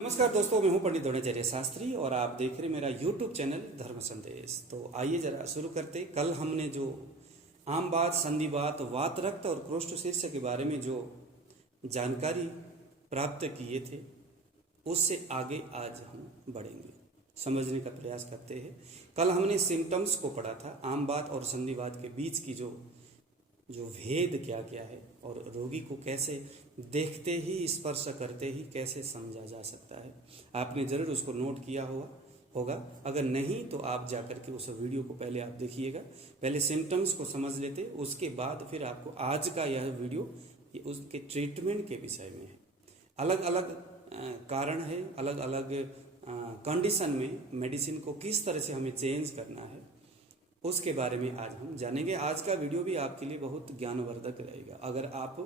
नमस्कार दोस्तों, मैं हूं पंडित द्रोणाचार्य शास्त्री और आप देख रहे मेरा YouTube चैनल धर्म संदेश। तो आइए जरा शुरू करते। कल हमने जो आम बात, संधिवात, वात रक्त और क्रोष्ठ शीर्ष के बारे में जो जानकारी प्राप्त किए थे उससे आगे आज हम बढ़ेंगे, समझने का प्रयास करते हैं। कल हमने सिम्टम्स को पढ़ा था, आम बात और संधिवात के बीच की जो भेद क्या क्या है और रोगी को कैसे देखते ही, स्पर्श करते ही कैसे समझा जा सकता है। आपने ज़रूर उसको नोट किया होगा। अगर नहीं तो आप जाकर के उस वीडियो को पहले आप देखिएगा। पहले सिम्टम्स को समझ लेते, उसके बाद फिर आपको आज का यह वीडियो ये उसके ट्रीटमेंट के विषय में है। अलग अलग कारण है, अलग अलग कंडीशन में मेडिसिन को किस तरह से हमें चेंज करना है उसके बारे में आज हम जानेंगे। आज का वीडियो भी आपके लिए बहुत ज्ञानवर्धक रहेगा। अगर आप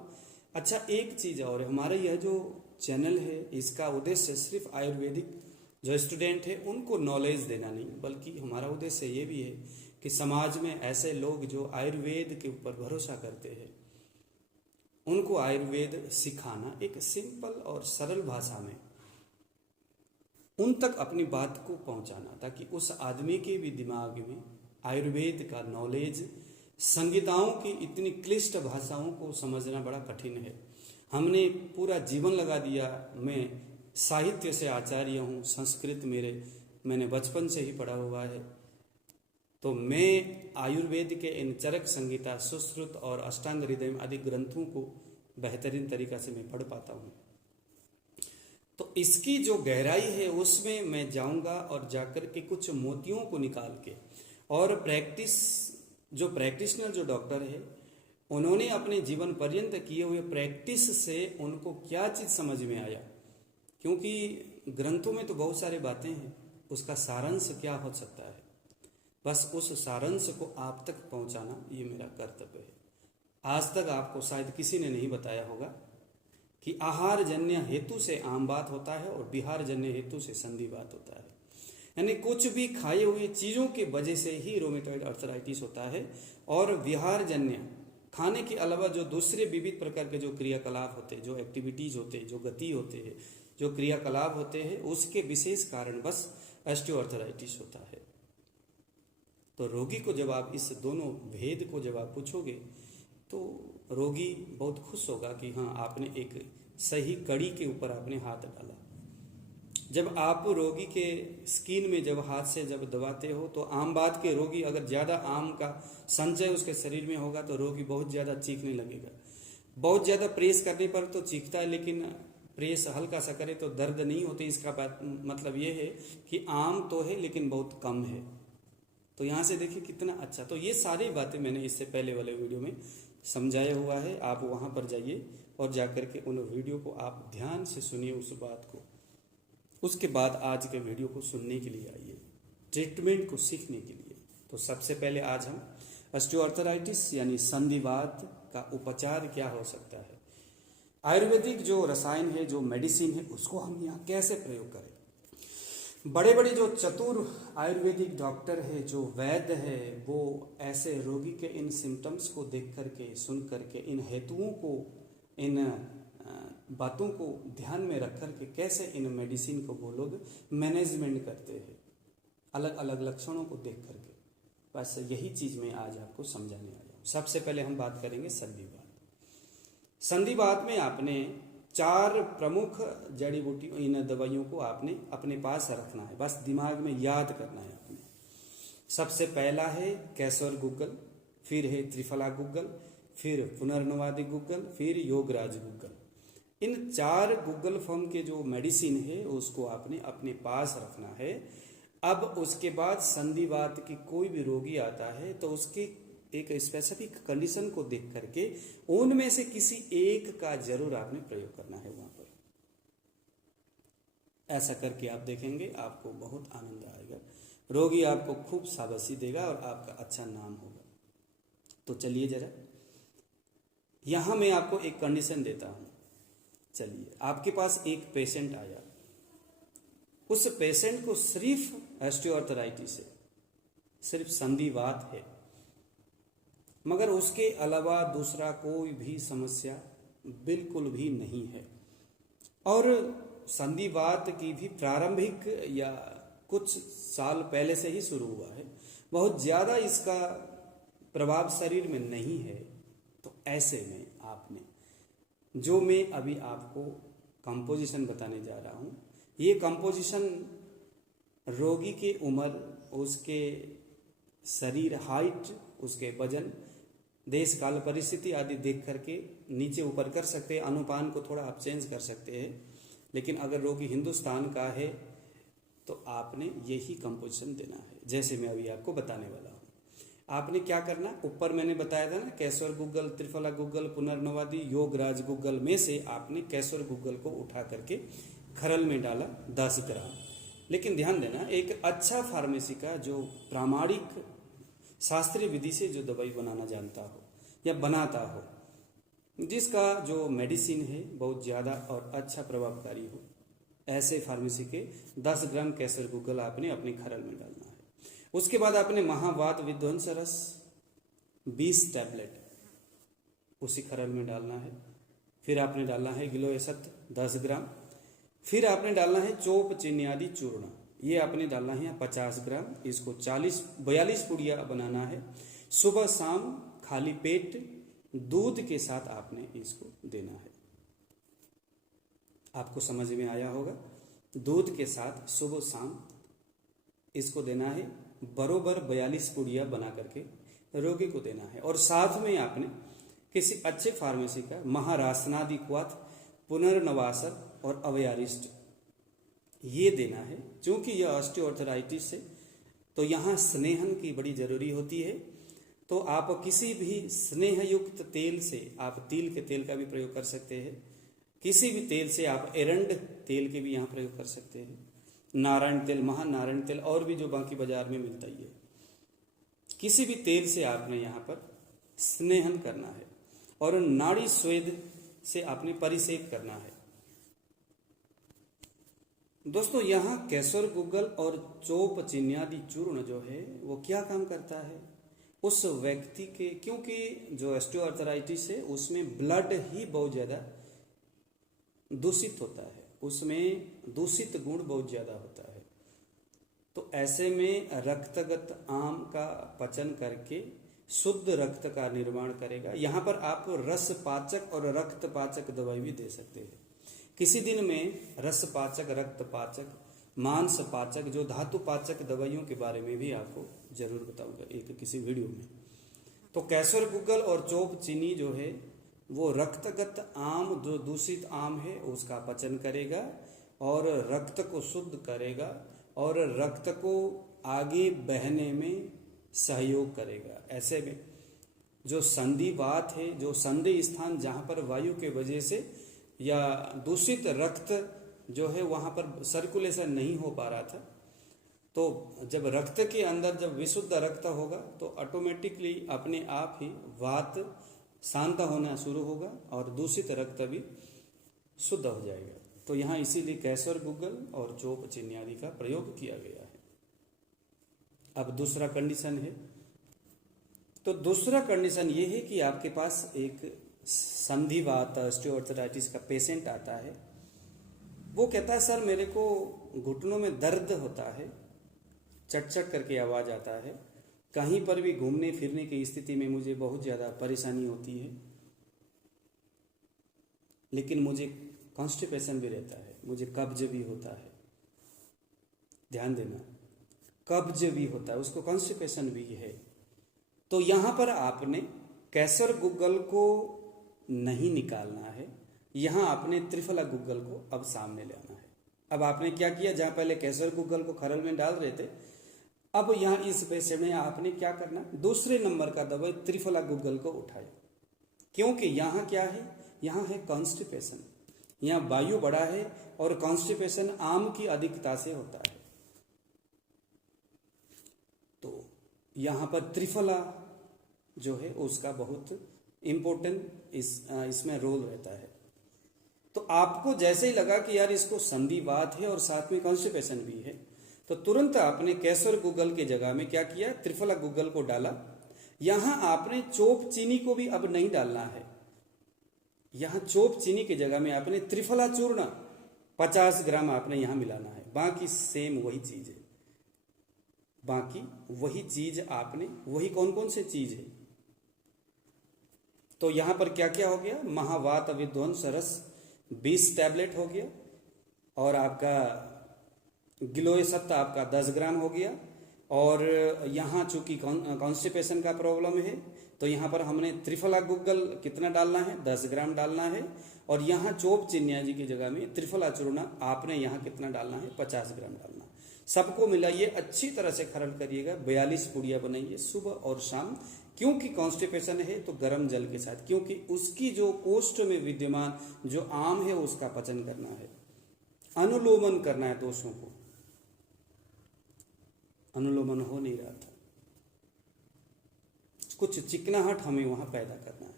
एक चीज़ और है, हमारा यह जो चैनल है इसका उद्देश्य सिर्फ आयुर्वेदिक जो स्टूडेंट है उनको नॉलेज देना नहीं, बल्कि हमारा उद्देश्य ये भी है कि समाज में ऐसे लोग जो आयुर्वेद के ऊपर भरोसा करते हैं उनको आयुर्वेद सिखाना, एक सिंपल और सरल भाषा में उन तक अपनी बात को पहुंचाना, ताकि उस आदमी के भी दिमाग में आयुर्वेद का नॉलेज, संहिताओं की इतनी क्लिष्ट भाषाओं को समझना बड़ा कठिन है। हमने पूरा जीवन लगा दिया। मैं साहित्य से आचार्य हूँ, संस्कृत मैंने बचपन से ही पढ़ा हुआ है, तो मैं आयुर्वेद के इन चरक संहिता, सुश्रुत और अष्टांग हृदय आदि ग्रंथों को बेहतरीन तरीका से मैं पढ़ पाता हूँ। तो इसकी जो गहराई है उसमें मैं जाऊंगा और जाकर के कुछ मोतियों को निकाल के, और प्रैक्टिशनर जो डॉक्टर है उन्होंने अपने जीवन पर्यंत किए हुए प्रैक्टिस से उनको क्या चीज़ समझ में आया, क्योंकि ग्रंथों में तो बहुत सारी बातें हैं, उसका सारांश क्या हो सकता है, बस उस सारांश को आप तक पहुंचाना ये मेरा कर्तव्य है। आज तक आपको शायद किसी ने नहीं बताया होगा कि आहार जन्य हेतु से आम बात होता है और विहार जन्य हेतु से संधिवात होता है। यानी कुछ भी खाए हुए चीज़ों की वजह से ही रोमेटॉइड अर्थराइटिस होता है, और विहार जन्य खाने के अलावा जो दूसरे विविध प्रकार के जो क्रियाकलाप होते हैं, जो एक्टिविटीज होते हैं, जो गति होते हैं, जो क्रियाकलाप होते हैं, उसके विशेष कारण बस ऑस्टियोआर्थराइटिस होता है। तो रोगी को जब आप इस दोनों भेद को जब आप पूछोगे तो रोगी बहुत खुश होगा कि हाँ, आपने एक सही कड़ी के ऊपर आपने हाथ डाला। जब आप रोगी के स्किन में जब हाथ से जब दबाते हो तो आम बात के रोगी, अगर ज़्यादा आम का संचय उसके शरीर में होगा तो रोगी बहुत ज़्यादा चीखने लगेगा। बहुत ज़्यादा प्रेस करने पर तो चीखता है, लेकिन प्रेस हल्का सा करे तो दर्द नहीं होती। इसका मतलब ये है कि आम तो है लेकिन बहुत कम है। तो यहाँ से देखिए कितना अच्छा। तो ये सारी बातें मैंने इससे पहले वाले वीडियो में समझाया हुआ है। आप वहाँ पर जाइए और जाकर के उन वीडियो को आप ध्यान से सुनिए उस बात को। उसके बाद आज के वीडियो को सुनने के लिए आइए, ट्रीटमेंट को सीखने के लिए। तो सबसे पहले आज हम ऑस्टियोआर्थराइटिस यानी संधिवात का उपचार क्या हो सकता है, आयुर्वेदिक जो रसायन है, जो मेडिसिन है, उसको हम यहाँ कैसे प्रयोग करें। बड़े बड़े जो चतुर आयुर्वेदिक डॉक्टर है, जो वैद्य है, वो ऐसे रोगी के इन सिम्टम्स को देख करके, सुन करके, इन हेतुओं को, इन बातों को ध्यान में रख कर के कैसे इन मेडिसिन को वो लोग मैनेजमेंट करते हैं, अलग अलग लक्षणों को देख करके। बस यही चीज़ मैं आज आपको समझाने वाला हूँ। सबसे पहले हम बात करेंगे संधिवात। संधिवात में आपने 4 प्रमुख जड़ी बूटियों, इन दवाइयों को आपने अपने पास रखना है, बस दिमाग में याद करना है आपने। सबसे पहला है केसर गुग्गल, फिर है त्रिफला गुग्गल, फिर पुनर्नवादी गुग्गल, फिर योगराज गुग्गल। इन 4 गूगल फॉर्म के जो मेडिसिन है उसको आपने अपने पास रखना है। अब उसके बाद संधिवात की कोई भी रोगी आता है तो उसके एक स्पेसिफिक कंडीशन को देख करके उनमें से किसी एक का जरूर आपने प्रयोग करना है वहां पर। ऐसा करके आप देखेंगे आपको बहुत आनंद आएगा, रोगी आपको खूब शाबाशी देगा और आपका अच्छा नाम होगा। तो चलिए जरा, यहां मैं आपको एक कंडीशन देता हूं। चलिए, आपके पास एक पेशेंट आया, उस पेशेंट को सिर्फ ऑस्टियोआर्थराइटिस है, सिर्फ संधिवात है, मगर उसके अलावा दूसरा कोई भी समस्या बिल्कुल भी नहीं है। और संधिवात की भी प्रारंभिक या कुछ साल पहले से ही शुरू हुआ है, बहुत ज़्यादा इसका प्रभाव शरीर में नहीं है। तो ऐसे में आपने जो मैं अभी आपको कंपोजिशन बताने जा रहा हूँ, ये कंपोजिशन रोगी की उम्र, उसके शरीर हाइट, उसके वजन, देश काल परिस्थिति आदि देख करके नीचे ऊपर कर सकते हैं। अनुपान को थोड़ा आप चेंज कर सकते हैं, लेकिन अगर रोगी हिंदुस्तान का है तो आपने यही कंपोजिशन देना है, जैसे मैं अभी आपको बताने वाला हूँ। आपने क्या करना, ऊपर मैंने बताया था ना, केसर गुग्गल, त्रिफला गुग्गल, पुनर्नवादी, योगराज गुग्गल में से आपने केसर गुग्गल को उठा करके खरल में डाला 10 ग्राम। लेकिन ध्यान देना, एक अच्छा फार्मेसी का जो प्रामाणिक शास्त्रीय विधि से जो दवाई बनाना जानता हो या बनाता हो, जिसका जो मेडिसिन है बहुत ज़्यादा और अच्छा प्रभावकारी हो, ऐसे फार्मेसी के 10 ग्राम केसर गुग्गल आपने अपने खरल में डालना है। उसके बाद आपने महावात विध्वंस रस 20 टैबलेट उसी खरल में डालना है। फिर आपने डालना है गिलोयसत 10 ग्राम। फिर आपने डालना है चोप चिन्यादि चूर्ण, ये आपने डालना है 50 ग्राम। इसको 42 पुड़िया बनाना है। सुबह शाम खाली पेट दूध के साथ आपने इसको देना है। आपको समझ में आया होगा। दूध के साथ सुबह शाम इसको देना है, बरोबर 42 पुड़िया बना करके रोगी को देना है। और साथ में आपने किसी अच्छे फार्मेसी का महारासनादि क्वाथ, पुनर्नवासक और अवयारिस्ट ये देना है। क्योंकि यह ऑस्टियोआर्थराइटिस है तो यहाँ स्नेहन की बड़ी जरूरी होती है। तो आप किसी भी स्नेहयुक्त तेल से, आप तिल के तेल का भी प्रयोग कर सकते हैं, किसी भी तेल से, आप एरंड तेल के भी यहाँ प्रयोग कर सकते हैं, नारायण तेल, महानारायण तेल और भी जो बाकी बाजार में मिलता ही है, किसी भी तेल से आपने यहाँ पर स्नेहन करना है और नाड़ी स्वेद से आपने परिसेक करना है। दोस्तों, यहाँ केसर गुग्गल और चोप चिन्यादि चूर्ण जो है वो क्या काम करता है उस व्यक्ति के, क्योंकि जो ऑस्टियोआर्थराइटिस है उसमें ब्लड ही बहुत ज़्यादा दूषित होता है, उसमें दूषित गुण बहुत ज़्यादा होता है। तो ऐसे में रक्तगत आम का पचन करके शुद्ध रक्त का निर्माण करेगा। यहाँ पर आप रसपाचक और रक्तपाचक दवाई भी दे सकते हैं। किसी दिन में रसपाचक, रक्तपाचक, मांसपाचक, जो धातुपाचक दवाइयों के बारे में भी आपको जरूर बताऊंगा एक किसी वीडियो में। तो केसर गुग्गल और चोप चीनी जो है वो रक्तगत आम, जो दूषित आम है उसका पचन करेगा और रक्त को शुद्ध करेगा और रक्त को आगे बहने में सहयोग करेगा। ऐसे में जो संधिवात है, जो संधि स्थान जहाँ पर वायु के वजह से या दूषित रक्त जो है वहाँ पर सर्कुलेशन नहीं हो पा रहा था, तो जब रक्त के अंदर जब विशुद्ध रक्त होगा तो ऑटोमेटिकली अपने आप ही वात शांत होना शुरू होगा और दूषित रक्त भी शुद्ध हो जाएगा। तो यहाँ इसीलिए केसर गुग्गल और चोप चिन्यादि का प्रयोग किया गया है। अब दूसरा कंडीशन है, तो दूसरा कंडीशन ये है कि आपके पास एक संधिवात, ऑस्टियोआर्थराइटिस का पेशेंट आता है। वो कहता है सर मेरे को घुटनों में दर्द होता है, चट-चट करके आवाज़ आता है, कहीं पर भी घूमने फिरने की स्थिति में मुझे बहुत ज़्यादा परेशानी होती है, लेकिन मुझे कॉन्स्टिपेशन भी रहता है, मुझे कब्ज भी होता है। ध्यान देना, कब्ज भी होता है, उसको कॉन्स्टिपेशन भी है। तो यहाँ पर आपने केसर गुग्गल को नहीं निकालना है, यहाँ आपने त्रिफला गुग्गल को अब सामने लाना है। अब आपने क्या किया, जहाँ पहले केसर गुग्गल को खरल में डाल रहे थे, अब यहाँ इस पेशेंट में आपने क्या करना, दूसरे नंबर का दवाई त्रिफला गुग्गल को उठाए। क्योंकि यहाँ क्या है, यहाँ है कॉन्स्टिपेशन, यहाँ वायु बड़ा है और कॉन्स्टिपेशन आम की अधिकता से होता है। तो यहाँ पर त्रिफला जो है उसका बहुत इम्पोर्टेंट इसमें रोल रहता है। तो आपको जैसे ही लगा कि यार इसको संधिवात है और साथ में कॉन्स्टिपेशन भी है, तो तुरंत आपने केसर गुग्गल के जगह में क्या किया, त्रिफला गुग्गल को डाला। यहाँ आपने चोप चीनी को भी अब नहीं डालना है, यहाँ चोप चीनी की जगह में आपने त्रिफला चूर्ण 50 ग्राम आपने यहाँ मिलाना है। बाकी सेम वही चीज है, बाकी वही चीज आपने, वही कौन कौन से चीज है। तो यहां पर क्या क्या हो गया, महावात विध्वंस रस 20 टैबलेट हो गया, और आपका गिलोय सत्ता आपका 10 ग्राम हो गया। और यहाँ चूंकि कॉन्स्टिपेशन का प्रॉब्लम है तो यहाँ पर हमने त्रिफला गुग्गल कितना डालना है, 10 ग्राम डालना है। और यहाँ चोप चिन्याजी की जगह में त्रिफला चूर्ण आपने यहाँ कितना डालना है, 50 ग्राम डालना है। सबको मिलाइए, अच्छी तरह से खरल करिएगा। 42 पुड़िया बनाइए सुबह और शाम। क्योंकि कॉन्स्टिपेशन है तो गर्म जल के साथ, क्योंकि उसकी जो कोष्ठ में विद्यमान जो आम है उसका पचन करना है, अनुलोमन करना है दोषों को। अनुलोमन हो नहीं रहा था, कुछ चिकनाहट हमें वहां पैदा करना है।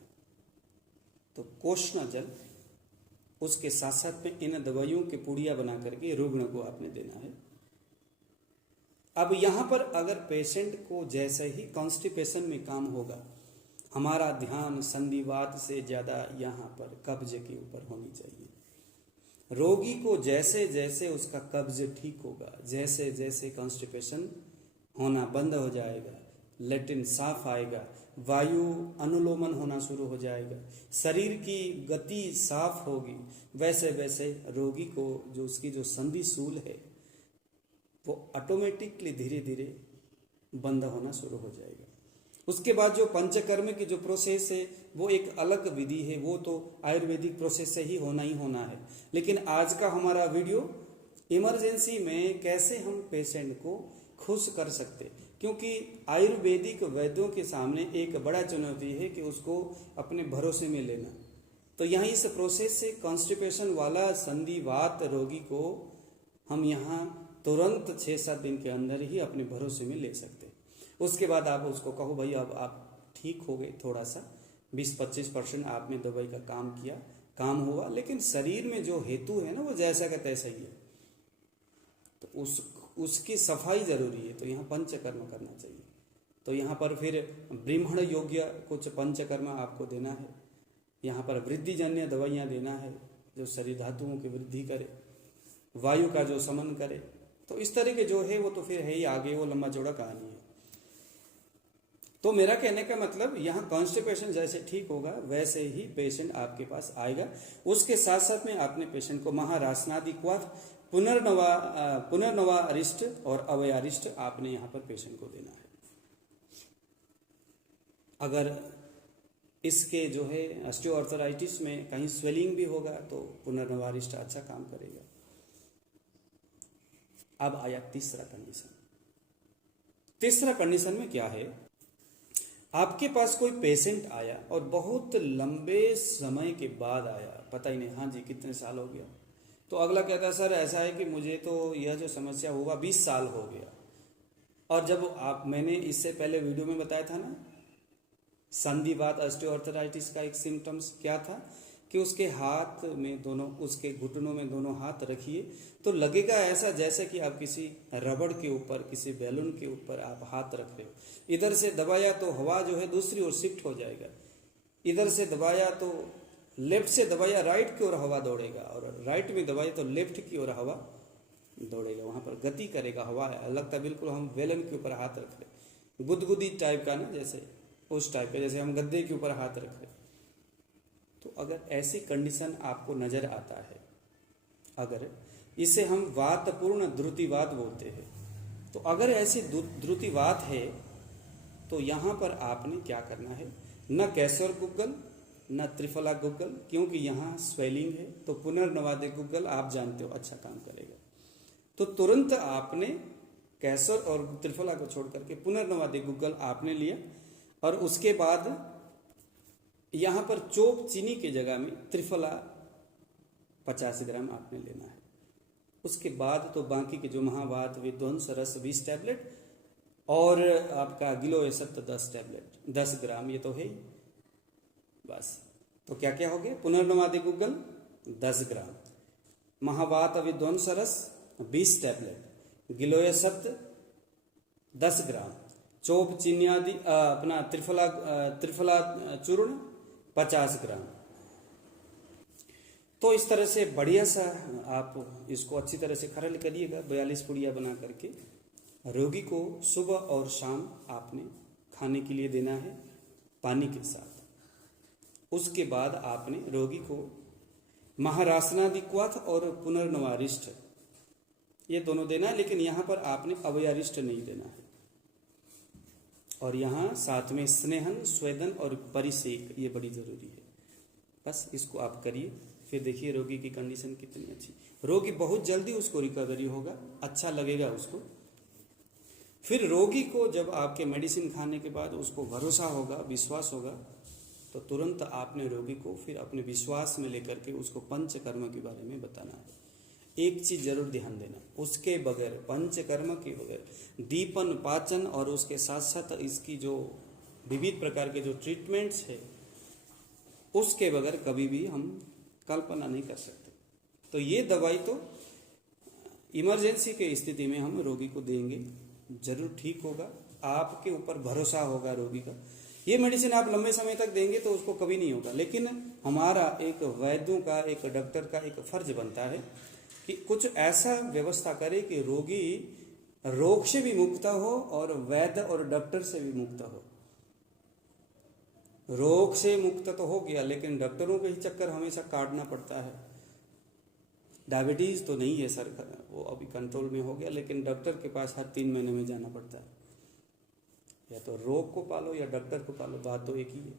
तो कोष्ण जल, उसके साथ साथ में इन दवाइयों की पुड़िया बना करके रुग्ण को आपने देना है। अब यहां पर अगर पेशेंट को जैसे ही कॉन्स्टिपेशन में काम होगा, हमारा ध्यान संधिवात से ज्यादा यहां पर कब्ज के ऊपर होनी चाहिए। रोगी को जैसे जैसे उसका कब्ज ठीक होगा, जैसे जैसे कॉन्स्टिपेशन होना बंद हो जाएगा, लैट्रिन साफ आएगा, वायु अनुलोमन होना शुरू हो जाएगा, शरीर की गति साफ होगी, वैसे वैसे रोगी को जो उसकी जो संधि सूल है वो ऑटोमेटिकली धीरे धीरे बंद होना शुरू हो जाएगा। उसके बाद जो पंचकर्म की जो प्रोसेस है वो एक अलग विधि है, वो तो आयुर्वेदिक प्रोसेस से ही होना है। लेकिन आज का हमारा वीडियो इमरजेंसी में कैसे हम पेशेंट को खुश कर सकते, क्योंकि आयुर्वेदिक वैद्यों के सामने एक बड़ा चुनौती है कि उसको अपने भरोसे में लेना। तो यहाँ इस प्रोसेस से कॉन्स्टिपेशन वाला संधिवात रोगी को हम यहाँ तुरंत 6-7 दिन के अंदर ही अपने भरोसे में ले सकते। उसके बाद आप उसको कहो भाई अब आप ठीक हो गए, थोड़ा सा 20-25% आपने दवाई का काम किया, काम हुआ, लेकिन शरीर में जो हेतु है ना वो जैसा का तैसा ही है, तो उसकी सफाई जरूरी है। तो यहाँ पंचकर्म करना चाहिए। तो यहाँ पर फिर ब्राह्मण योग्य कुछ पंचकर्म आपको देना है। यहाँ पर वृद्धिजन्य दवाइयाँ देना है जो शरीर धातुओं की वृद्धि करे, वायु का जो समन करे। तो इस तरह के जो है वो तो फिर है ही, आगे वो लंबा चौड़ा कहानी है। तो मेरा कहने का मतलब यहाँ कॉन्स्टिपेशन जैसे ठीक होगा वैसे ही पेशेंट आपके पास आएगा। उसके साथ साथ में आपने पेशेंट को महारासनादि क्वाथ, पुनर्नवा अरिष्ट और अवयारिष्ट आपने यहाँ पर पेशेंट को देना है। अगर इसके जो है ऑस्टियोआर्थराइटिस में कहीं स्वेलिंग भी होगा तो पुनर्नवारिष्ट अच्छा काम करेगा। अब आया तीसरा कंडीशन। तीसरा कंडीशन में क्या है, आपके पास कोई पेशेंट आया और बहुत लंबे समय के बाद आया, पता ही नहीं, हाँ जी कितने साल हो गया। तो अगला कहता है सर ऐसा है कि मुझे तो यह जो समस्या हुआ 20 साल हो गया। और जब मैंने इससे पहले वीडियो में बताया था ना, संधिवात ऑस्टियोआर्थराइटिस का एक सिम्टम्स क्या था कि उसके हाथ में दोनों, उसके घुटनों में दोनों हाथ रखिए तो लगेगा ऐसा जैसे कि आप किसी रबड़ के ऊपर, किसी बैलून के ऊपर आप हाथ रख रहे हो। इधर से दबाया तो हवा जो है दूसरी ओर शिफ्ट हो जाएगा, इधर से दबाया तो लेफ्ट से दबाया राइट की ओर हवा दौड़ेगा, और राइट में दबाया तो लेफ्ट की ओर हवा दौड़ेगा, वहां पर गति करेगा हवा। लगता बिल्कुल हम बेलन के ऊपर हाथ रख रहे, गुदगुदी टाइप का ना, जैसे उस टाइप का, जैसे हम गद्दे के ऊपर हाथ रख रहे। तो अगर ऐसी कंडीशन आपको नजर आता है, अगर इसे हम वातपूर्ण द्रुतिवात बोलते हैं, तो अगर ऐसी द्रुतिवात है तो यहाँ पर आपने क्या करना है, न कैसर गुग्गल न त्रिफला गुग्गल, क्योंकि यहाँ स्वेलिंग है। तो पुनर्नवादे गुग्गल आप जानते हो अच्छा काम करेगा। तो तुरंत आपने कैसर और त्रिफला को छोड़ करके पुनर्नवादे गुग्गल आपने लिया, और उसके बाद यहाँ पर चोप चीनी की जगह में त्रिफला 50 ग्राम आपने लेना है। उसके बाद तो बाकी के जो महावात विध्वंस रस 20 टैबलेट और आपका गिलोय सत्त 10 टैबलेट 10 ग्राम, ये तो है ही बस। तो क्या क्या हो गया, पुनर्नवादे गुग्गल 10 ग्राम, महावात विध्वंस रस 20 टैबलेट, गिलोय सत्त 10 ग्राम, चोप चिन्यादि अपना त्रिफला चूर्ण 50 ग्राम। तो इस तरह से बढ़िया सा आप इसको अच्छी तरह से खरल करिएगा 42 पुड़िया बना करके। रोगी को सुबह और शाम आपने खाने के लिए देना है पानी के साथ। उसके बाद आपने रोगी को महारासनादिक्वाथ और पुनर्नवारिष्ट ये दोनों देना है, लेकिन यहाँ पर आपने अवयारिष्ट नहीं देना है। और यहाँ साथ में स्नेहन, स्वेदन और परिसेक ये बड़ी जरूरी है। बस इसको आप करिए, फिर देखिए रोगी की कंडीशन कितनी अच्छी। रोगी बहुत जल्दी उसको रिकवरी होगा, अच्छा लगेगा उसको। फिर रोगी को जब आपके मेडिसिन खाने के बाद उसको भरोसा होगा, विश्वास होगा, तो तुरंत आपने रोगी को फिर अपने विश्वास में लेकर के उसको पंचकर्म के बारे में बताना है। एक चीज जरूर ध्यान देना, उसके बगैर, पंचकर्म के बगैर दीपन, पाचन और उसके साथ साथ इसकी जो विविध प्रकार के जो ट्रीटमेंट्स है उसके बगैर कभी भी हम कल्पना नहीं कर सकते। तो ये दवाई तो इमरजेंसी के स्थिति में हम रोगी को देंगे, जरूर ठीक होगा। आपके ऊपर भरोसा होगा रोगी का। ये मेडिसिन आप लंबे समय तक देंगे तो उसको कभी नहीं होगा, लेकिन हमारा एक वैद्यों का, एक डॉक्टर का एक फर्ज बनता है कि कुछ ऐसा व्यवस्था करे कि रोगी रोग से भी मुक्त हो और वैद्य और डॉक्टर से भी मुक्त हो। रोग से मुक्त तो हो गया, लेकिन डॉक्टरों के ही चक्कर हमेशा काटना पड़ता है। डायबिटीज तो नहीं है सर, वो अभी कंट्रोल में हो गया, लेकिन डॉक्टर के पास हर 3 महीने में जाना पड़ता है। या तो रोग को पालो या डॉक्टर को पालो, बात तो एक ही है।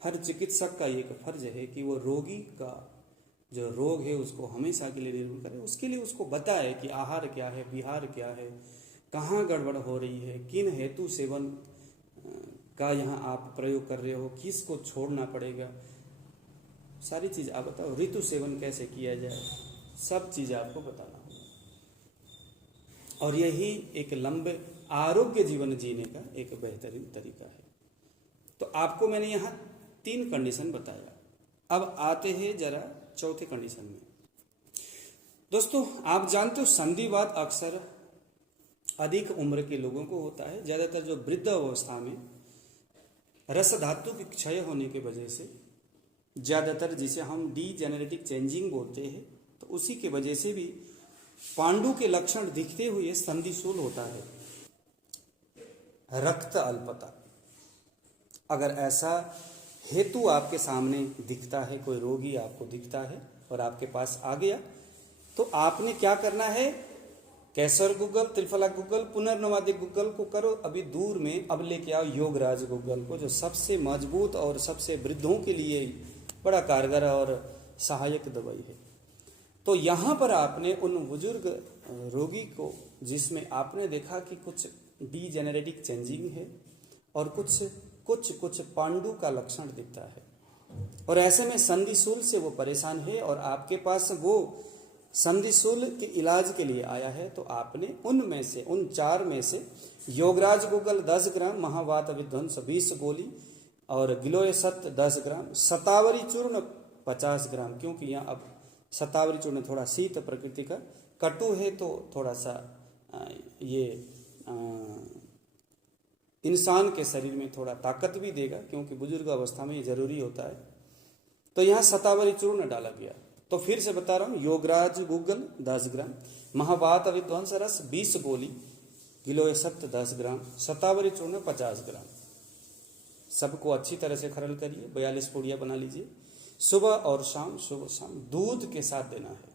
हर चिकित्सक का एक फर्ज है कि वो रोगी का जो रोग है उसको हमेशा के लिए निर्मूल करे। उसके लिए उसको बताए कि आहार क्या है, विहार क्या है, कहाँ गड़बड़ हो रही है, किन हेतु सेवन का यहाँ आप प्रयोग कर रहे हो, किसको छोड़ना पड़ेगा, सारी चीज़ आप बताओ। ऋतु सेवन कैसे किया जाए, सब चीज़ आपको बताना होगा। और यही एक लंबे आरोग्य जीवन जीने का एक बेहतरीन तरीका है। तो आपको मैंने यहाँ 3 कंडीशन बताया। अब आते हैं जरा चौथे कंडीशन में। दोस्तों, आप जानते हो संधिवात अक्सर अधिक उम्र के लोगों को होता है। ज़्यादातर जो वृद्ध अवस्था में रस धातु की क्षय होने की वजह से, ज़्यादातर जिसे हम डीजेनरेटिक चेंजिंग बोलते हैं, तो उसी के वजह से भी पांडु के लक्षण दिखते हुए संधिशूल होता है। रक्त अल्पता, अगर ऐसा हेतु आपके सामने दिखता है, कोई रोगी आपको दिखता है और आपके पास आ गया, तो आपने क्या करना है? कैसर गूगल, त्रिफला गूगल, पुनर्नवादिक गूगल को करो। अभी दूर में अब लेके आओ योगराज गूगल को, जो सबसे मजबूत और सबसे वृद्धों के लिए बड़ा कारगर और सहायक दवाई है। तो यहाँ पर आपने उन बुजुर्ग रोगी को जिसमें आपने देखा कि कुछ डीजेनरेटिक चेंजिंग है और कुछ पांडु का लक्षण दिखता है, और ऐसे में संधिशूल से वो परेशान है और आपके पास वो संधिशूल के इलाज के लिए आया है, तो आपने उनमें से, उन 4 में से योगराज गूगल 10 ग्राम, महावात विध्वंस 20 गोली और गिलोय सत्त 10 ग्राम, शतावरी चूर्ण 50 ग्राम, क्योंकि यहाँ अब शतावरी चूर्ण थोड़ा शीत प्रकृति का, कटु है तो थोड़ा सा ये इंसान के शरीर में थोड़ा ताकत भी देगा, क्योंकि बुजुर्ग अवस्था में ये जरूरी होता है। तो यहाँ शतावरी चूर्ण डाला गया। तो फिर से बता रहा हूँ, योगराज गूगल 10 ग्राम, महावात विध्वंस रस 20 गोली, गिलोय सत्त 10 ग्राम, शतावरी चूर्ण 50 ग्राम। सबको अच्छी तरह से खरल करिए, 42 पुड़िया बना लीजिए। सुबह और शाम, सुबह शाम दूध के साथ देना है।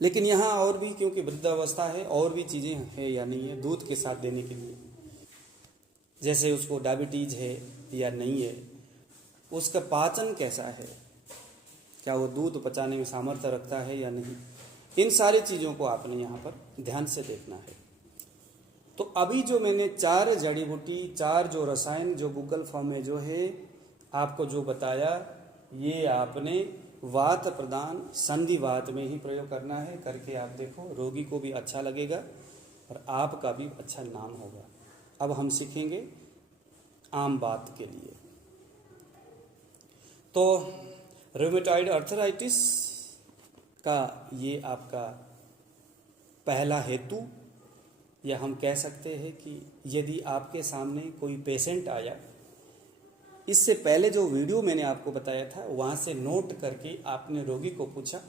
लेकिन यहाँ और भी, क्योंकि वृद्धावस्था है, और भी चीज़ें हैं या नहीं है दूध के साथ देने के लिए, जैसे उसको डायबिटीज है या नहीं है, उसका पाचन कैसा है, क्या वो दूध पचाने में सामर्थ्य रखता है या नहीं, इन सारी चीज़ों को आपने यहाँ पर ध्यान से देखना है। तो अभी जो मैंने 4 जड़ी बूटी, 4 जो रसायन जो गूगल फॉर्म में जो है आपको जो बताया, ये आपने वात प्रदान संधिवात में ही प्रयोग करना है। करके आप देखो, रोगी को भी अच्छा लगेगा और आपका भी अच्छा नाम होगा। अब हम सीखेंगे आम बात के लिए। तो रूमेटॉइड अर्थराइटिस का ये आपका पहला हेतु, या हम कह सकते हैं कि यदि आपके सामने कोई पेशेंट आया इससे पहले जो वीडियो मैंने आपको बताया था वहाँ से नोट करके आपने रोगी को पूछा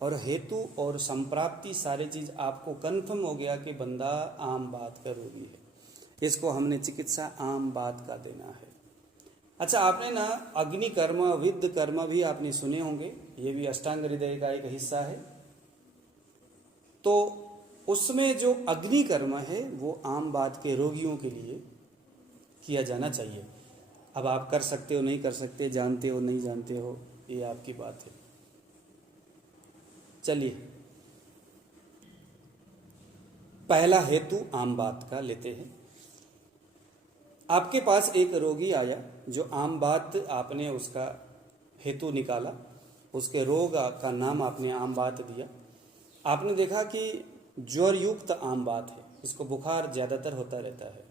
और हेतु और संप्राप्ति सारी चीज़ आपको कन्फर्म हो गया कि बंदा आम बात का रोगी है। इसको हमने चिकित्सा आम बात का देना है। अच्छा, आपने ना अग्नि कर्म विद्ध कर्म भी आपने सुने होंगे, ये भी अष्टांग हृदय का एक हिस्सा है। तो उसमें जो अग्नि कर्म है वो आम बात के रोगियों के लिए किया जाना चाहिए। अब आप कर सकते हो नहीं कर सकते, जानते हो नहीं जानते हो, ये आपकी बात है। चलिए, पहला हेतु आम बात का लेते हैं। आपके पास एक रोगी आया जो आम बात, आपने उसका हेतु निकाला, उसके रोग का नाम आपने आम बात दिया। आपने देखा कि ज्वर युक्त आम बात है, इसको बुखार ज़्यादातर होता रहता है,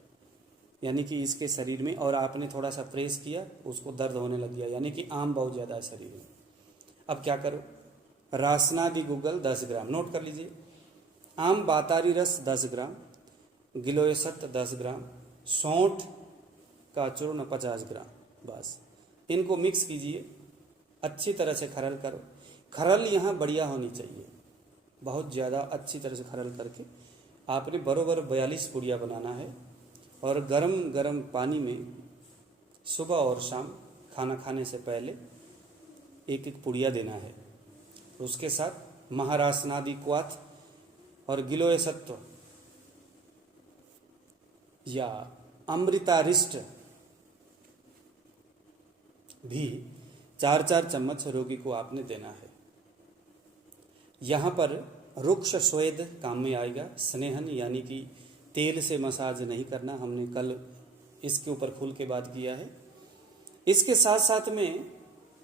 यानी कि इसके शरीर में, और आपने थोड़ा सा प्रेस किया उसको दर्द होने लग गया, यानी कि आम बहुत ज़्यादा है शरीर में। अब क्या करो, रासनादि गुग्गल 10 ग्राम नोट कर लीजिए, आम बातारी रस 10 ग्राम, गिलोयसत 10 ग्राम, सौंठ का चूर्ण 50 ग्राम, बस इनको मिक्स कीजिए, अच्छी तरह से खरल करो। खरल यहाँ बढ़िया होनी चाहिए, बहुत ज़्यादा अच्छी तरह से खरल करके आपने बरोबर 42 पुड़िया बनाना है और गरम गरम पानी में सुबह और शाम खाना खाने से पहले एक एक पुड़िया देना है। उसके साथ महारासनादि क्वाथ और गिलोय सत्व या अमृतारिष्ट भी 4-4 चम्मच रोगी को आपने देना है। यहाँ पर रुक्ष स्वेद काम में आएगा। स्नेहन यानी कि तेल से मसाज नहीं करना, हमने कल इसके ऊपर खुल के बात किया है। इसके साथ साथ में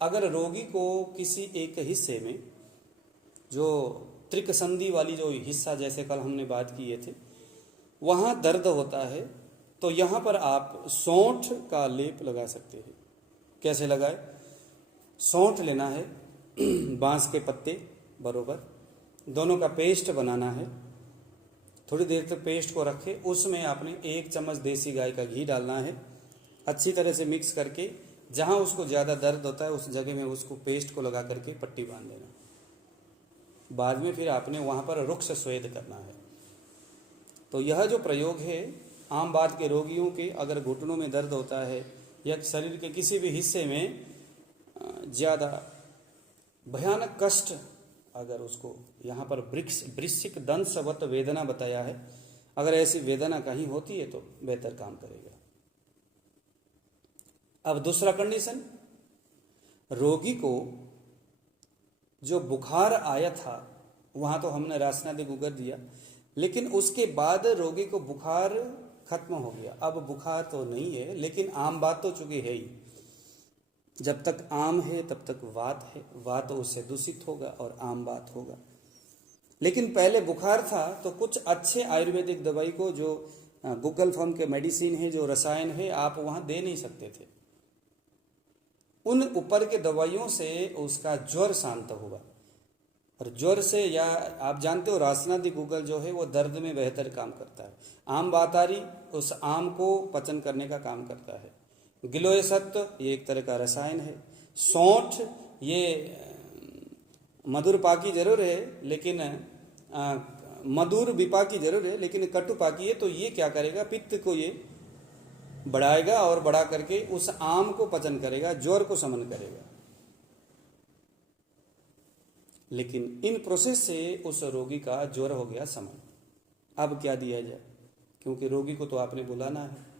अगर रोगी को किसी एक हिस्से में, जो त्रिक संधि वाली जो हिस्सा जैसे कल हमने बात किए थे, वहाँ दर्द होता है, तो यहाँ पर आप सौंठ का लेप लगा सकते हैं। कैसे लगाए, सौंठ लेना है, बांस के पत्ते बरोबर, दोनों का पेस्ट बनाना है। थोड़ी देर तक पेस्ट को रखे, उसमें आपने 1 चम्मच देसी गाय का घी डालना है। अच्छी तरह से मिक्स करके जहाँ उसको ज़्यादा दर्द होता है उस जगह में उसको पेस्ट को लगा करके पट्टी बांध देना। बाद में फिर आपने वहाँ पर रुक्ष स्वेद करना है। तो यह जो प्रयोग है आम बात के रोगियों के, अगर घुटनों में दर्द होता है या शरीर के किसी भी हिस्से में ज़्यादा भयानक कष्ट, अगर उसको यहाँ पर वृश्चिक दंशवत वेदना बताया है, अगर ऐसी वेदना कहीं होती है तो बेहतर काम करेगा। अब दूसरा कंडीशन, रोगी को जो बुखार आया था वहाँ तो हमने रासनादि गुगर दिया, लेकिन उसके बाद रोगी को बुखार खत्म हो गया। अब बुखार तो नहीं है, लेकिन आम बात तो चूंकि है ही, जब तक आम है तब तक वात है, वात उससे दूषित होगा और आम बात होगा। लेकिन पहले बुखार था तो कुछ अच्छे आयुर्वेदिक दवाई को, जो गूगल फॉर्म के मेडिसिन है, जो रसायन है, आप वहाँ दे नहीं सकते थे। उन ऊपर के दवाइयों से उसका ज्वर शांत होगा, और ज्वर से, या आप जानते हो रासनादि गुग्गल जो है वो दर्द में बेहतर काम करता है। आम बातारी उस आम को पचन करने का काम करता है। गिलोय सत्व ये एक तरह का रसायन है। सौंठ ये मधुर पाकी जरूर है, लेकिन मधुर विपाकी जरूर है, लेकिन कटु पाकी है। तो ये क्या करेगा, पित्त को ये बढ़ाएगा और बढ़ा करके उस आम को पचन करेगा, ज्वर को शमन करेगा। लेकिन इन प्रोसेस से उस रोगी का ज्वर हो गया शमन। अब क्या दिया जाए, क्योंकि रोगी को तो आपने बुलाना है।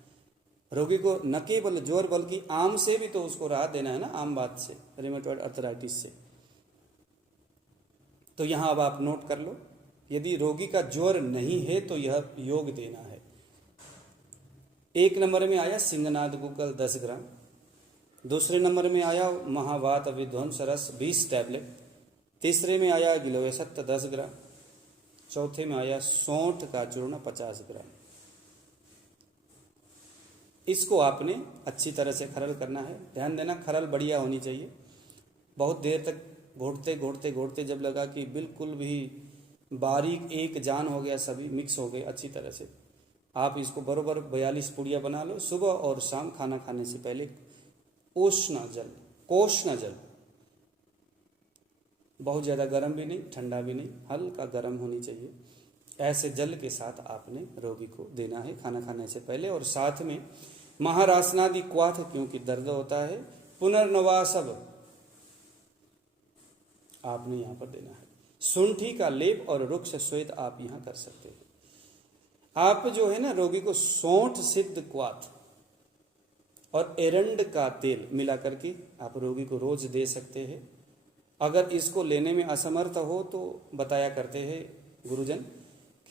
रोगी को न केवल ज्वर बल्कि आम से भी तो उसको राहत देना है ना, आम बात से, रिमेटॉइड अर्थराइटिस से। तो यहाँ अब आप नोट कर लो, यदि रोगी का ज्वर नहीं है तो यह योग देना है। 1 नंबर में आया सिंगनाद गुग्गल 10 ग्राम, दूसरे नंबर में आया महावात विध्वंस रस 20 टैबलेट, तीसरे में आया गिलोय सत्व 10 ग्राम, चौथे में आया सौंठ का चूर्ण 50 ग्राम। इसको आपने अच्छी तरह से खरल करना है। ध्यान देना, खरल बढ़िया होनी चाहिए। बहुत देर तक घोटते घोटते घोटते जब लगा कि बिल्कुल भी बारीक एक जान हो गया, सभी मिक्स हो गए अच्छी तरह से, आप इसको बरोबर 42 पुड़िया बना लो। सुबह और शाम खाना खाने से पहले उष्ण जल, कोष्ण जल, बहुत ज़्यादा गर्म भी नहीं, ठंडा भी नहीं, हल्का गर्म होनी चाहिए। ऐसे जल के साथ आपने रोगी को देना है खाना खाने से पहले। और साथ में महारासनादि क्वाथ, क्योंकि दर्द होता है, पुनर्नवासव आपने यहाँ पर देना है। शुंठी का लेप और रुक्ष श्वेत आप यहाँ कर सकते हैं। आप जो है ना रोगी को सौंठ सिद्ध क्वाथ और एरंड का तेल मिला करके आप रोगी को रोज दे सकते हैं। अगर इसको लेने में असमर्थ हो तो बताया करते हैं गुरुजन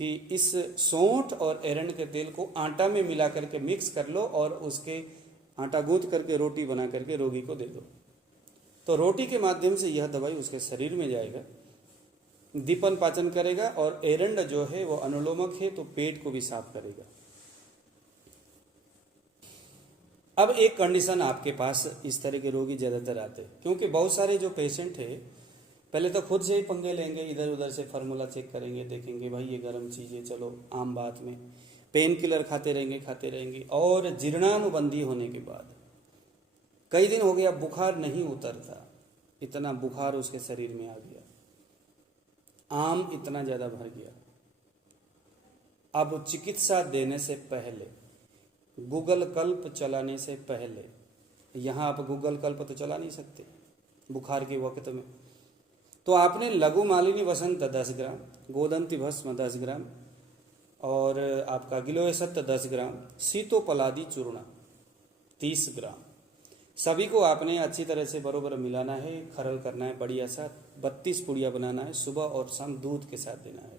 कि इस सौंठ और एरंड के तेल को आटा में मिला करके मिक्स कर लो और उसके आटा गूंथ करके रोटी बना करके रोगी को दे दो, तो रोटी के माध्यम से यह दवाई उसके शरीर में जाएगा, दीपन पाचन करेगा। और एरंड जो है वो अनुलोमक है, तो पेट को भी साफ करेगा। अब एक कंडीशन आपके पास इस तरह के रोगी ज़्यादातर आते हैं, क्योंकि बहुत सारे जो पेशेंट है पहले तो खुद से ही पंगे लेंगे, इधर उधर से फार्मूला चेक करेंगे, देखेंगे भाई ये गर्म चीज़ है, चलो आम बात में पेन किलर खाते रहेंगे। और जीर्णानुबंधी होने के बाद कई दिन हो गया बुखार नहीं उतरता, इतना बुखार उसके शरीर में आ गया, आम इतना ज़्यादा भर गया। अब चिकित्सा देने से पहले, गूगल कल्प चलाने से पहले, यहाँ आप गूगल कल्प तो चला नहीं सकते बुखार के वक्त में, तो आपने लघु मालिनी वसंत 10 ग्राम, गोदंती भस्म 10 ग्राम और आपका गिलोय सत्य 10 ग्राम, सीतोपलादी चूर्ण 30 ग्राम, सभी को आपने अच्छी तरह से बरोबर मिलाना है, खरल करना है, बढ़िया सा 32 पुड़िया बनाना है, सुबह और शाम दूध के साथ देना है।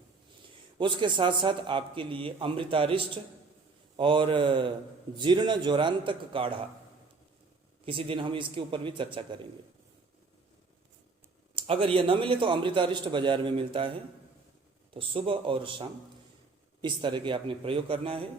उसके साथ साथ आपके लिए अमृतारिष्ट और जीर्ण ज्वरांतक काढ़ा, किसी दिन हम इसके ऊपर भी चर्चा करेंगे। अगर यह न मिले तो अमृतारिष्ट बाजार में मिलता है, तो सुबह और शाम इस तरह के आपने प्रयोग करना है।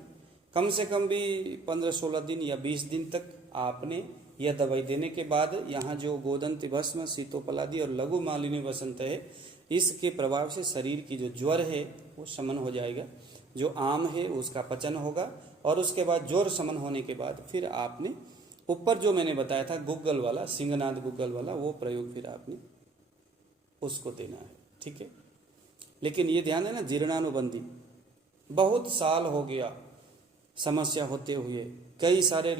कम से कम भी 15-16 दिन या 20 दिन तक आपने यह दवाई देने के बाद यहाँ जो गोदंती भस्म, सीतोपलादी और लघु मालिनी वसंत है, इसके प्रभाव से शरीर की जो ज्वर है वो शमन हो जाएगा, जो आम है उसका पचन होगा। और उसके बाद ज्वर शमन होने के बाद फिर आपने ऊपर जो मैंने बताया था गूगल वाला, सिंहनाद गूगल वाला, वो प्रयोग फिर आपने उसको देना है, ठीक है। लेकिन ये ध्यान देना, जीर्णानुबंधी बहुत साल हो गया समस्या होते हुए, कई सारे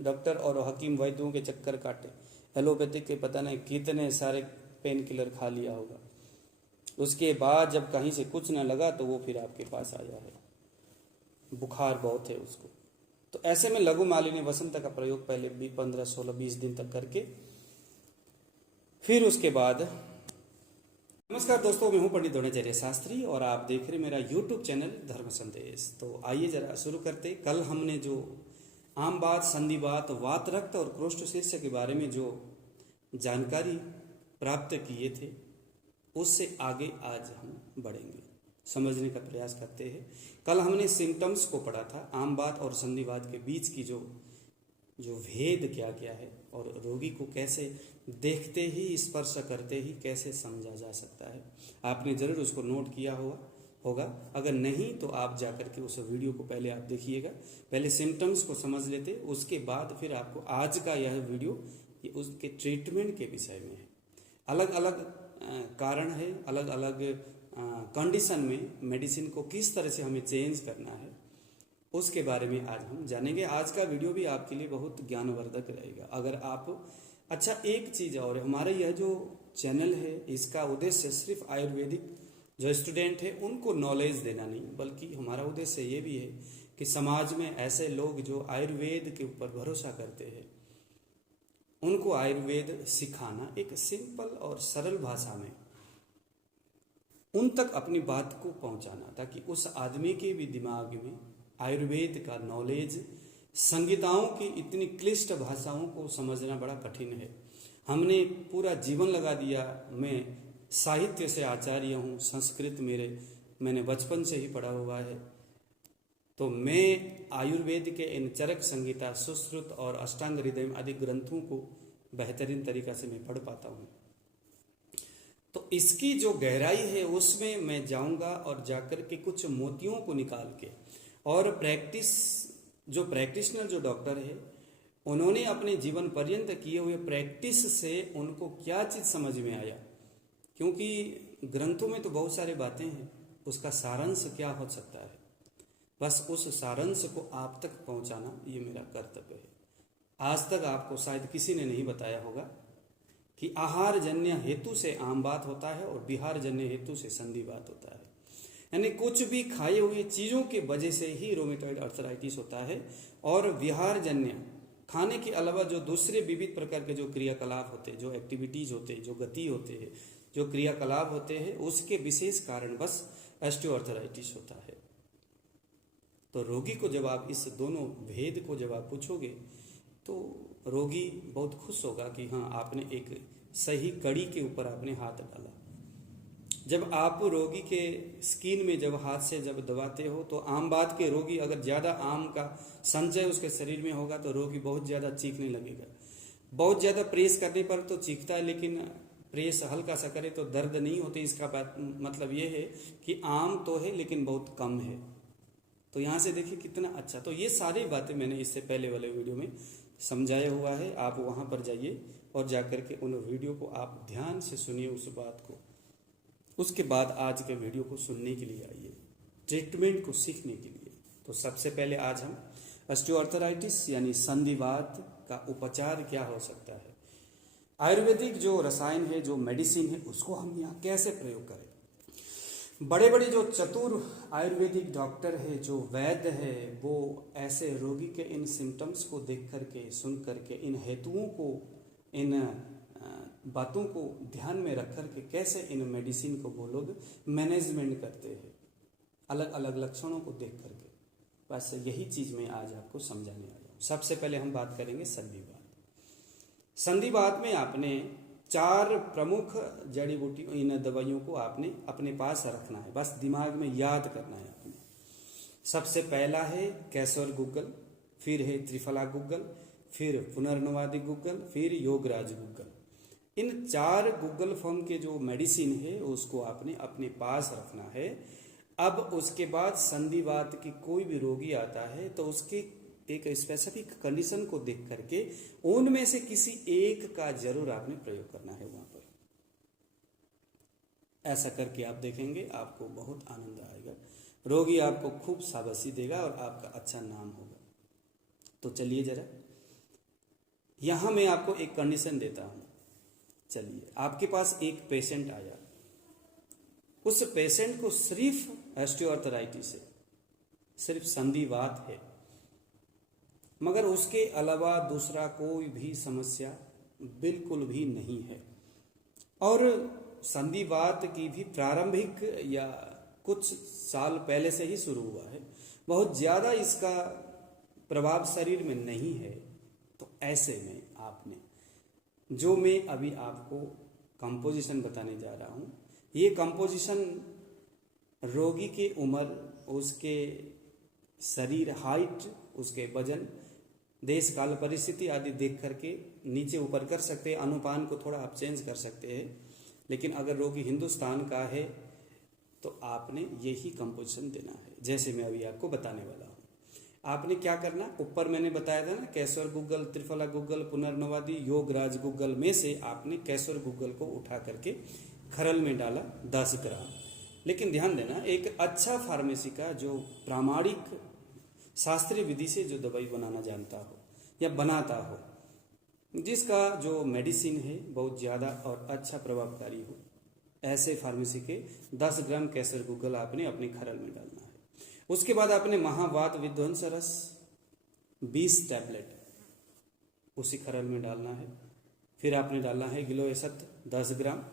डॉक्टर और हकीम वैद्यों के चक्कर काटे, एलोपैथिक के पता नहीं कितने सारे पेन किलर खा लिया होगा, उसके बाद जब कहीं से कुछ न लगा तो वो फिर आपके पास आया है, बुखार बहुत है उसको। तो ऐसे में लघु मालिनी वसंत का प्रयोग पहले 15-16-20 दिन तक करके फिर उसके बाद। नमस्कार दोस्तों, मैं हूं पंडित द्रोणाचार्य शास्त्री और आप देख रहे मेरा YouTube चैनल धर्म संदेश। तो आइए जरा शुरू करते। कल हमने जो आम बात, संधि बात, वात रक्त और क्रोष्ठ शीर्ष के बारे में जो जानकारी प्राप्त किए थे, उससे आगे आज हम बढ़ेंगे, समझने का प्रयास करते हैं। कल हमने सिम्टम्स को पढ़ा था, आम बात और संधिवात के बीच की जो भेद क्या क्या है और रोगी को कैसे देखते ही, स्पर्श करते ही कैसे समझा जा सकता है। आपने जरूर उसको नोट किया होगा, अगर नहीं तो आप जाकर के उस वीडियो को पहले आप देखिएगा। पहले सिम्टम्स को समझ लेते, उसके बाद फिर आपको आज का यह वीडियो ये उसके ट्रीटमेंट के विषय में है। अलग अलग कारण है, अलग अलग कंडीशन में मेडिसिन को किस तरह से हमें चेंज करना है, उसके बारे में आज हम जानेंगे। आज का वीडियो भी आपके लिए बहुत ज्ञानवर्धक रहेगा। अगर आप अच्छा, एक चीज़ और है, हमारे यह जो चैनल है इसका उद्देश्य सिर्फ आयुर्वेदिक जो स्टूडेंट है उनको नॉलेज देना नहीं, बल्कि हमारा उद्देश्य ये भी है कि समाज में ऐसे लोग जो आयुर्वेद के ऊपर भरोसा करते हैं उनको आयुर्वेद सिखाना, एक सिंपल और सरल भाषा में उन तक अपनी बात को पहुंचाना, ताकि उस आदमी के भी दिमाग में आयुर्वेद का नॉलेज, संहिताओं की इतनी क्लिष्ट भाषाओं को समझना बड़ा कठिन है। हमने पूरा जीवन लगा दिया, मैं साहित्य से आचार्य हूँ, संस्कृत मैंने बचपन से ही पढ़ा हुआ है, तो मैं आयुर्वेद के इन चरक संहिता, सुश्रुत और अष्टांग हृदय आदि ग्रंथों को बेहतरीन तरीका से मैं पढ़ पाता हूँ। तो इसकी जो गहराई है उसमें मैं जाऊंगा और जाकर के कुछ मोतियों को निकाल के, और प्रैक्टिशनर जो डॉक्टर है उन्होंने अपने जीवन पर्यंत किए हुए प्रैक्टिस से उनको क्या चीज़ समझ में आया, क्योंकि ग्रंथों में तो बहुत सारी बातें हैं, उसका सारांश क्या हो सकता है, बस उस सारांश को आप तक पहुंचाना ये मेरा कर्तव्य है। आज तक आपको शायद किसी ने नहीं बताया होगा कि आहार जन्य हेतु से आम बात होता है और विहार जन्य हेतु से संधि बात होता है। यानी कुछ भी खाए हुए चीज़ों की वजह से ही रोमेटॉइड अर्थराइटिस होता है, और विहार जन्य खाने के अलावा जो दूसरे विविध प्रकार के जो क्रियाकलाप होते हैं, जो एक्टिविटीज होते हैं, जो गति होते हैं, जो क्रियाकलाप होते हैं, उसके विशेष कारण बस ऑस्टियोआर्थराइटिस होता है। तो रोगी को जब आप इस दोनों भेद को जब आप पूछोगे तो रोगी बहुत खुश होगा कि हाँ, आपने एक सही कड़ी के ऊपर आपने हाथ डाला। जब आप रोगी के स्किन में जब हाथ से जब दबाते हो तो आम बात के रोगी अगर ज़्यादा आम का संचय उसके शरीर में होगा तो रोगी बहुत ज़्यादा चीखने लगेगा। बहुत ज़्यादा प्रेस करने पर तो चीखता है, लेकिन प्रेस हल्का सा करे तो दर्द नहीं होती। इसका मतलब ये है कि आम तो है लेकिन बहुत कम है। तो यहाँ से देखिए कितना अच्छा। तो ये सारी बातें मैंने इससे पहले वाले वीडियो में समझाया हुआ है, आप वहाँ पर जाइए और जाकर के उन वीडियो को आप ध्यान से सुनिए उस बात को। उसके बाद आज के वीडियो को सुनने के लिए आइए, ट्रीटमेंट को सीखने के लिए। तो सबसे पहले आज हम ऑस्टियोआर्थराइटिस यानी संधिवात का उपचार क्या हो सकता है, आयुर्वेदिक जो रसायन है, जो मेडिसिन है, उसको हम यहाँ कैसे प्रयोग करें। बड़े बड़े जो चतुर आयुर्वेदिक डॉक्टर है, जो वैद्य है, वो ऐसे रोगी के इन सिम्टम्स को देख करके, सुन करके, इन हेतुओं को, इन बातों को ध्यान में रख कर के कैसे इन मेडिसिन को वो लोग मैनेजमेंट करते हैं, अलग अलग लक्षणों को देख करके। बस यही चीज़ मैं आज आपको समझाने आया हूँ। सबसे पहले हम बात करेंगे संधिवात। संधिवात में आपने 4 प्रमुख जड़ी बूटी, इन दवाइयों को आपने अपने पास रखना है, बस दिमाग में याद करना है आपने। सबसे पहला है केसर गुग्गल, फिर है त्रिफला गुग्गल, फिर पुनर्नवादी गुग्गल, फिर योगराज गुग्गल। इन 4 गुग्गल फॉर्म के जो मेडिसिन है उसको आपने अपने पास रखना है। अब उसके बाद संधिवात की कोई भी रोगी आता है तो उसके एक स्पेसिफिक कंडीशन को देख करके उनमें से किसी एक का जरूर आपने प्रयोग करना है वहां पर। ऐसा करके आप देखेंगे आपको बहुत आनंद आएगा, रोगी आपको खूब शाबाशी देगा और आपका अच्छा नाम होगा। तो चलिए जरा, यहां मैं आपको एक कंडीशन देता हूं। चलिए, आपके पास एक पेशेंट आया, उस पेशेंट को सिर्फ ऑस्टियोआर्थराइटिस है, सिर्फ संधिवात है, मगर उसके अलावा दूसरा कोई भी समस्या बिल्कुल भी नहीं है। और संधिवात की भी प्रारंभिक या कुछ साल पहले से ही शुरू हुआ है, बहुत ज़्यादा इसका प्रभाव शरीर में नहीं है। तो ऐसे में आपने जो मैं अभी आपको कंपोजिशन बताने जा रहा हूँ, ये कंपोजिशन रोगी की उम्र, उसके शरीर हाइट, उसके वजन, देश काल परिस्थिति आदि देख करके नीचे ऊपर कर सकते हैं। अनुपान को थोड़ा आप चेंज कर सकते हैं, लेकिन अगर रोगी हिंदुस्तान का है तो आपने यही कंपोजिशन देना है जैसे मैं अभी आपको बताने वाला हूँ। आपने क्या करना, ऊपर मैंने बताया था ना, केसर गुग्गल, त्रिफला गुग्गल, पुनर्नवादी, योगराज गुग्गल में से आपने केसर गुग्गल को उठा करके खरल में डाला 10 ग्राम। लेकिन ध्यान देना, एक अच्छा फार्मेसी का जो प्रामाणिक शास्त्रीय विधि से जो दवाई बनाना जानता हो या बनाता हो, जिसका जो मेडिसिन है बहुत ज़्यादा और अच्छा प्रभावकारी हो, ऐसे फार्मेसी के 10 ग्राम केसर गुग्गल आपने अपने खरल में डालना है। उसके बाद आपने महावात विध्वंस रस 20 टैबलेट उसी खरल में डालना है। फिर आपने डालना है गिलोयसत 10 ग्राम।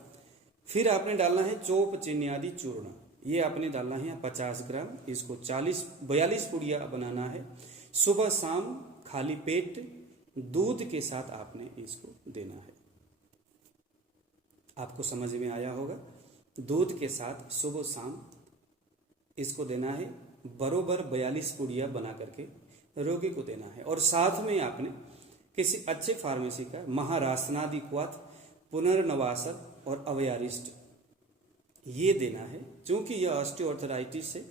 फिर आपने डालना है चोप चिन्यादि चूर्ण, ये आपने डालना है 50 ग्राम। इसको 42 पुड़िया बनाना है। सुबह शाम खाली पेट दूध के साथ आपने इसको देना है। आपको समझ में आया होगा, दूध के साथ सुबह शाम इसको देना है। बरोबर 42 पुड़िया बना करके रोगी को देना है। और साथ में आपने किसी अच्छे फार्मेसी का महारासनादि क्वाथ, पुनर्नवासर और अवयारिस्ट ये देना है। क्योंकि यह ऑस्टियोआर्थराइटिस है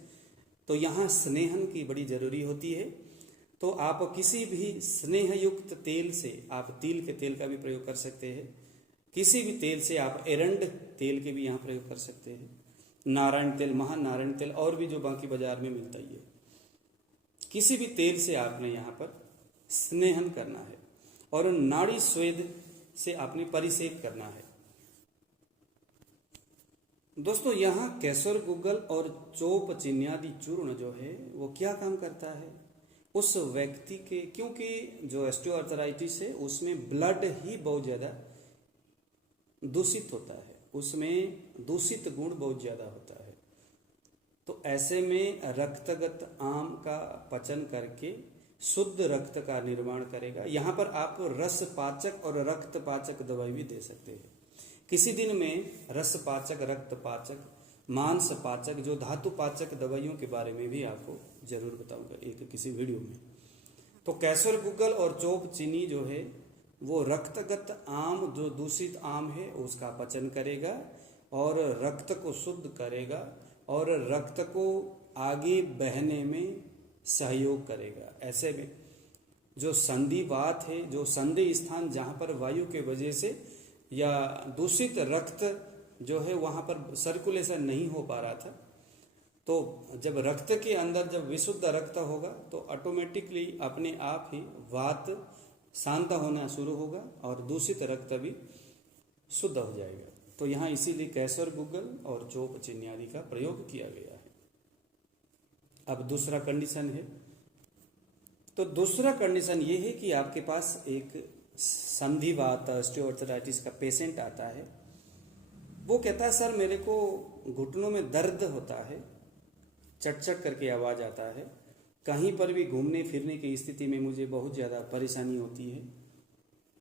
तो यहाँ स्नेहन की बड़ी जरूरी होती है। तो आप किसी भी स्नेहयुक्त तेल से, आप तिल के तेल का भी प्रयोग कर सकते हैं, किसी भी तेल से, आप एरंड तेल के भी यहाँ प्रयोग कर सकते हैं, नारायण तेल, महानारायण तेल, और भी जो बाकी बाजार में मिलता ही है, किसी भी तेल से आपने यहाँ पर स्नेहन करना है और नाड़ी स्वेद से आपने परिसेक करना है। दोस्तों यहाँ केसर गुग्गल और चोप चिन्यादि चूर्ण जो है वो क्या काम करता है उस व्यक्ति के, क्योंकि जो ऑस्टियोआर्थराइटिस है उसमें ब्लड ही बहुत ज़्यादा दूषित होता है, उसमें दूषित गुण बहुत ज़्यादा होता है। तो ऐसे में रक्तगत आम का पचन करके शुद्ध रक्त का निर्माण करेगा। यहाँ पर आप रस पाचक और रक्त पाचक दवाई भी दे सकते हैं। किसी दिन में रस पाचक, रक्त पाचक, मांस पाचक, जो धातु पाचक दवाइयों के बारे में भी आपको जरूर बताऊंगा एक किसी वीडियो में। तो केसर गुग्गल और चोप चीनी जो है वो रक्तगत आम, जो दूषित आम है उसका पचन करेगा और रक्त को शुद्ध करेगा और रक्त को आगे बहने में सहयोग करेगा। ऐसे में जो संधिवात है, जो संधि स्थान जहाँ पर वायु के वजह से या दूषित रक्त जो है वहाँ पर सर्कुलेशन नहीं हो पा रहा था, तो जब रक्त के अंदर जब विशुद्ध रक्त होगा तो ऑटोमेटिकली अपने आप ही वात शांत होना शुरू होगा और दूषित रक्त भी शुद्ध हो जाएगा। तो यहाँ इसीलिए केसर गुग्गल और चोप चिन्यादि का प्रयोग किया गया है। अब दूसरा कंडीशन है, तो दूसरा कंडीशन ये है कि आपके पास एक संधिवात, ऑस्टियोआर्थराइटिस का पेशेंट आता है, वो कहता है सर मेरे को घुटनों में दर्द होता है, चट-चट करके आवाज़ आता है, कहीं पर भी घूमने फिरने की स्थिति में मुझे बहुत ज़्यादा परेशानी होती है,